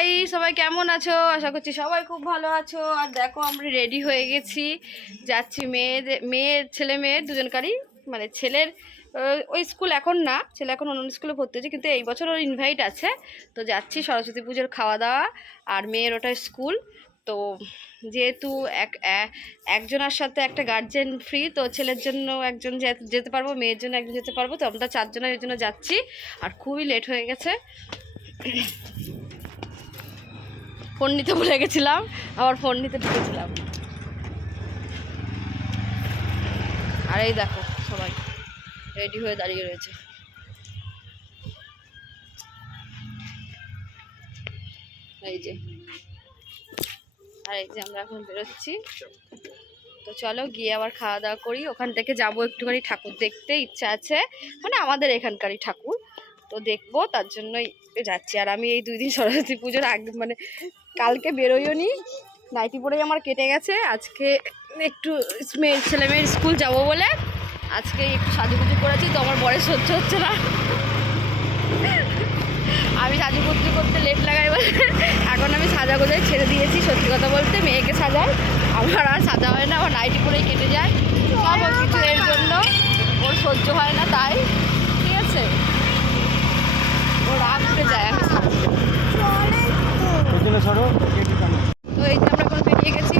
High সবাই কেমন আছো? আশা করছি সবাই খুব ভালো আছো। আর দেখো, আমরা রেডি হয়ে গেছি। যাচ্ছি মেয়েদের মেয়ের, ছেলে মেয়ের দুজনকারই মানে ছেলের ওই স্কুল এখন না, ছেলে এখন অন্য স্কুলে ভর্তি হয়েছে, কিন্তু এই বছর ওর ইনভাইট আছে। তো যাচ্ছি সরস্বতী পুজোর খাওয়া দাওয়া আর মেয়ের ওটা স্কুল তো যেহেতু এক একজনের সাথে একটা গার্জেন ফ্রি তো ছেলের জন্য একজন যেতে পারব, মেয়ের জন্য একজন যেতে পারব, তো আমরা চারজনের জন্য যাচ্ছি। আর খুবই লেট হয়ে গেছে। ফোন নিতে ভুলে গেছিলাম, আবার ফোন নিতে ঢুকেছিলাম। আর এই দেখো সবাই, রেডি হয়ে দাঁড়িয়ে রয়েছে। এই যে। আর এই যে আমরা এখন বেরোচ্ছি। তো চলো গিয়ে আবার খাওয়া দাওয়া করি। ওখান থেকে যাব একটুখানি ঠাকুর দেখতে, ইচ্ছা আছে। মানে আমাদের এখানকারই ঠাকুর। তো দেখব, তার জন্যই যাচ্ছি। আর আমি এই দুই দিন সরস্বতী পুজোর আগে মানে কালকে বেরোইও নি নাইটি পরেই আমার কেটে গেছে। আজকে একটু মেয়ের ছেলে মেয়ের স্কুল যাব বলে আজকে একটু সাজুগুজু করেছি, তো আমার বয়স সহ্য হচ্ছে না। আমি সাজুগুজু করতে লেট লাগাই বলে এখন আমি সাজা গোজায় ছেড়ে দিয়েছি, সত্যি কথা বলতে। মেয়েকে সাজাই আমার আর সাজা হয় না আমার নাইটি পরেই কেটে যায়। সব কিছু এর জন্য। ওর সহ্য হয় না, তাই ঠিক আছে ও রাগ উঠে যায় আমি সাজলে পেছনে তো এই যে আমরা এখন বেরিয়ে গেছি,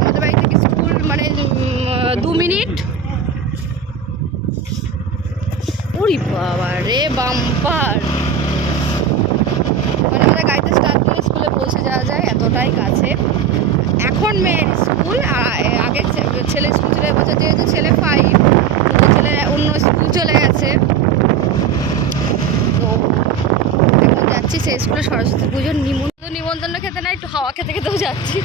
আমাদের বাড়ি থেকে স্কুল মানে দু মিনিট। ওরে বাবা রে, বাম্পার। মানে আমাদের গাড়িতে স্টার্ট করে স্কুলে পৌঁছে যাওয়া যায়, এতটাই কাছে। এখন মেয়ের স্কুল আগে ছেলে স্কুল চলে বছর যেহেতু ছেলে ফাইভ ছেলে অন্য স্কুল চলে গেছে। তো এখন যাচ্ছি সেই স্কুলে সরস্বতী পুজোর নিমন্ত্রণ। হাওয়া খেতে খেতেও যাচ্ছি।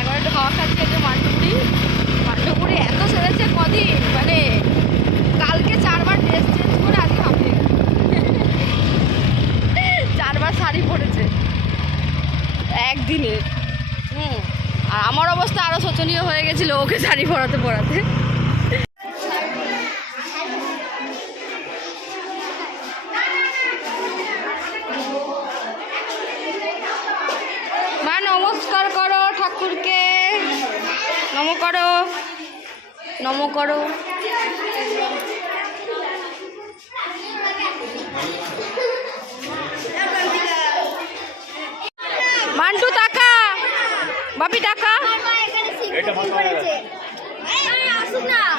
এখন একটু হাওয়া খাচ্ছি একটু মান্ডুপুরি মান্ডুপুরি এত সেরেছে কদিন মানে কালকে চারবার ড্রেস চেঞ্জ করে আজকে গেছে। চারবার শাড়ি পরেছে। একদিনে। হুম। আর আমার অবস্থা আরও শোচনীয় হয়ে গেছিল ওকে শাড়ি পরাতে পরাতে। করো। নম করো। মান্টু টাকা। বাপি টাকা।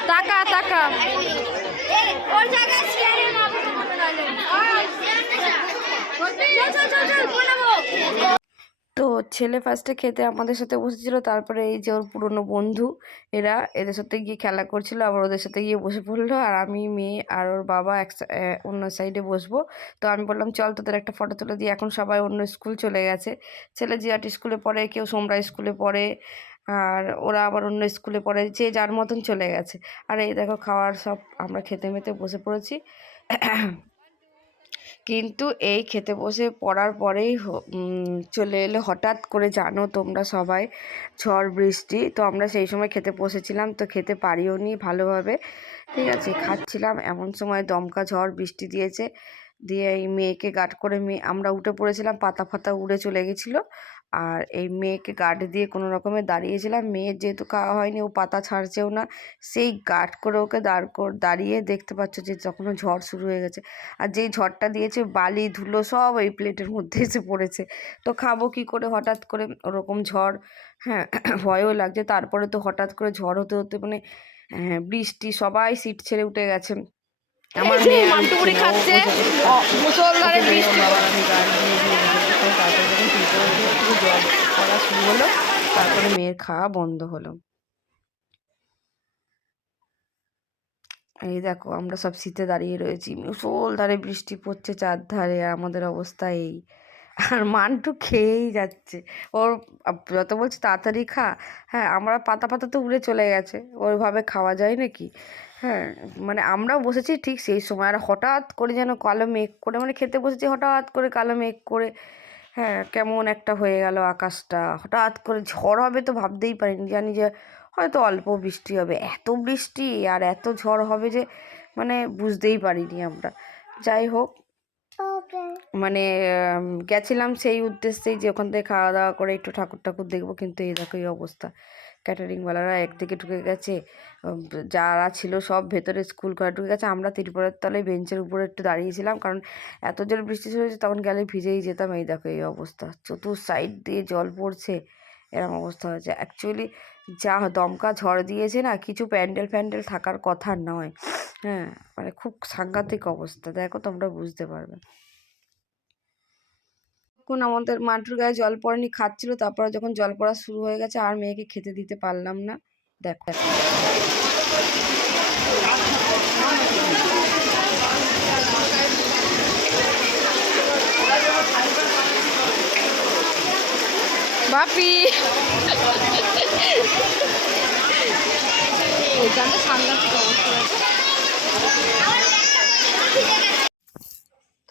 টাকা টাকা। ছেলে ফার্স্টে খেতে আমাদের সাথে বসেছিল, তারপরে এই যে ওর পুরনো বন্ধু, এরা এদের সাথে গিয়ে খেলা করছিল, আবার ওদের সাথে গিয়ে বসে পড়ল, আর আমি, মেয়ে আর ওর বাবা এক অন্য সাইডে বসবো। তো আমি বললাম, চল তোদের একটা ফটো তুলে দিই। এখন সবাই অন্য স্কুল চলে গেছে। ছেলে জিয়াটি স্কুলে পড়ে, কেউ সোমরা স্কুলে পড়ে, আর ওরা আবার অন্য স্কুলে পড়ে, যে যার মতন চলে গেছে। আর এই দেখো, খাওয়ার সব আমরা খেতে মেতে বসে পড়েছি। কিন্তু এই খেতে বসে পড়ার পরেই চলে এলো হঠাৎ করে জানো তোমরা সবাই ঝড় বৃষ্টি। তো আমরা সেই সময় খেতে বসেছিলাম, তো খেতে পারিও নি ভালোভাবে। ঠিক আছে, খাচ্ছিলাম। এমন সময় দমকা ঝড় বৃষ্টি দিয়েছে। দিয়ে এই মেয়েকে গার্ড করে মেয়ে আমরা উঠে পড়েছিলাম পাতা ফাতা উড়ে চলে গেছিল। আর এই মেয়েকে গার্ড দিয়ে কোনো রকমে দাঁড়িয়েছিলাম। মেয়ের যেহেতু খাওয়া হয়নি ও পাতা ছাড়ছেও না। সেই গার্ড করে ওকে দাঁড় কর দাঁড়িয়ে দেখতে পাচ্ছ যে তখনও ঝড় শুরু হয়ে গেছে। আর যেই ঝড়টা দিয়েছে বালি ধুলো সব এই প্লেটের মধ্যে এসে পড়েছে। তো খাব কি করে? হঠাৎ করে ওরকম ঝড় হ্যাঁ ভয়ও লাগছে। তারপরে তো হঠাৎ করে ঝড় হতে হতে মানে হ্যাঁ, বৃষ্টি সবাই সিট ছেড়ে উঠে গেছে। আমার মেয়ে মান্টুপুরি খাচ্ছে, বৃষ্টি শুরু হলো তারপরে মেয়ের খাওয়া বন্ধ হলো। এই দেখো আমরা সব শীতে দাঁড়িয়ে রয়েছি। মুসলধারে বৃষ্টি পড়ছে চারধারে আর আমাদের অবস্থা এই। আর মান্টু খেয়েই যাচ্ছে। ওর যত বলছে তাড়াতাড়ি খা। হ্যাঁ আমরা পাতা পাতা তো উড়ে চলে গেছে। ওইভাবে খাওয়া যায় নাকি? হ্যাঁ মানে আমরাও বসেছি ঠিক সেই সময়। আর হঠাৎ করে যেন কালো মেঘ করে মানে খেতে বসেছি হঠাৎ করে কালো মেঘ করে। হ্যাঁ কেমন একটা হয়ে গেল আকাশটা। হঠাৎ করে ঝড় হবে তো ভাবতেই পারিনি। জানি যে হয়তো অল্প বৃষ্টি হবে। এত বৃষ্টি আর এত ঝড় হবে যে মানে বুঝতেই পারিনি আমরা। যাই হোক মানে গেছিলাম সেই উদ্দেশ্যেই যে ওখান থেকে খাওয়া দাওয়া করে একটু ঠাকুর ঠাকুর দেখব। কিন্তু এই দেখো এই অবস্থা। ক্যাটারিংওয়ালারা একদিকে ঢুকে গেছে যারা ছিল সব ভেতরে স্কুল করে ঢুকে গেছে। আমরা তিরপলের তলায় বেঞ্চের উপরে একটু দাঁড়িয়েছিলাম। কারণ এত জোর বৃষ্টি হয়েছে, তখন গেলে ভিজেই যেতাম। এই দেখো এই অবস্থা। চতুর সাইড দিয়ে জল পড়ছে এরকম অবস্থা হয়েছে। অ্যাকচুয়ালি যা দমকা ঝড় দিয়েছে না, কিছু প্যান্ডেল ফ্যান্ডেল থাকার কথা নয়। হ্যাঁ মানে খুব সাংঘাতিক অবস্থা। দেখো তোমরা বুঝতে পারবে। তখন আমাদের মান্টুর গায়ে জল পড়েনি, খাচ্ছিল, তারপরে যখন জল পড়া শুরু হয়ে গেছে, আর মেয়েকে খেতে দিতে পারলাম না। দেখ। বাপি! সাংঘাতিক অবস্থা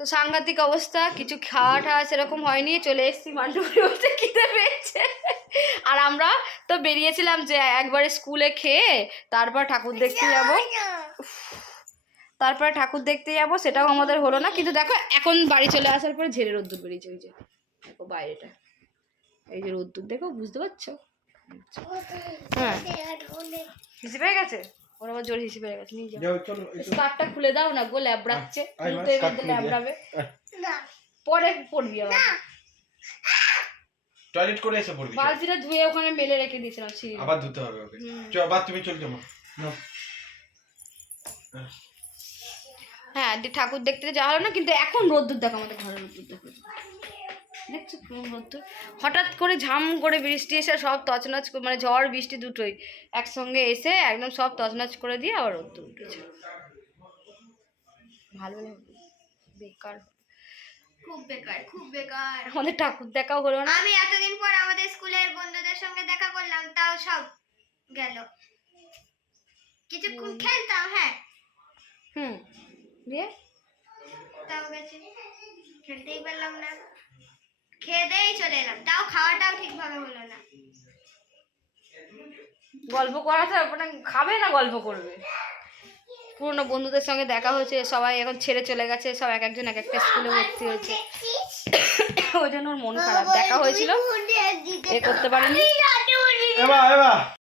তো সাংঘাতিক অবস্থা কিছু খাওয়া টাওয়া সেরকম হয়নি চলে এসেছি মান্টু বলতে খিদে পেয়েছে। আর আমরা তো বেরিয়েছিলাম যে একবারে স্কুলে খেয়ে তারপর ঠাকুর দেখতে যাব। তারপরে ঠাকুর দেখতে যাব সেটাও আমাদের হলো না। কিন্তু দেখো এখন বাড়ি চলে আসার পরে ঝেড়ে রোদ্দুর বেরিয়েছে ওই যে। দেখো বাইরেটা। এই যে রোদ্দুর দেখো বুঝতে পারছ? হ্যাঁ। হিসি পেয়ে গেছে? ওর আবার জোর হিসি পেয়ে গেছে নিয়ে যাও। যাও। স্কার্টটা খুলে দাও না গো ল্যাবড়াচ্ছে। আয় তো এর মধ্যে ল্যাবড়াবে। পরে পড়বি আবার। টয়লেট করে এসে পড়বি বালতিটা ধুয়ে ওখানে মেলে রেখে দিয়েছিলাম সিঁড়ি আবার ধুতে হবে ওকে। হুম। চ আবার তুমি চল জমা নাও। হ্যাঁ দিয়ে ঠাকুর দেখতে যাওয়া হলো না কিন্তু এখন রোদ্দুর দেখো আমাদের ঘরের রোদ্দুর দেখো দেখছ হঠাৎ করে ঝাম করে বৃষ্টি এসে সব তছনছ মানে ঝড় বৃষ্টি দুটোই একসঙ্গে এসে একদম সব তছনছ করে দিয়ে আবার রোদ্দুর উঠেছে ভালো বেকার। খুব বেকার খুব বেকার। আমাদের ঠাকুর দেখাও হলো না। আমি এতদিন পর আমাদের স্কুলের বন্ধুদের সঙ্গে দেখা করলাম তাও সব গেল। কিছুক্ষণ খেলতাম হ্যাঁ। হুম। দিয়ে? তাও গেছে। খেলতেই পারলাম না। খেয়ে চলে এলাম। তাও খাওয়াটাও ঠিকভাবে হলো না। গল্প করা তো আপনার খাবে না গল্প করবে? পুরনো বন্ধুদের সঙ্গে দেখা হয়েছে সবাই এখন ছেড়ে চলে গেছে সব এক একজন এক একটা স্কুলে ভর্তি হয়েছে। ওই জন্য ওর মন খারাপ। দেখা হয়েছিল এ করতে পারেনি।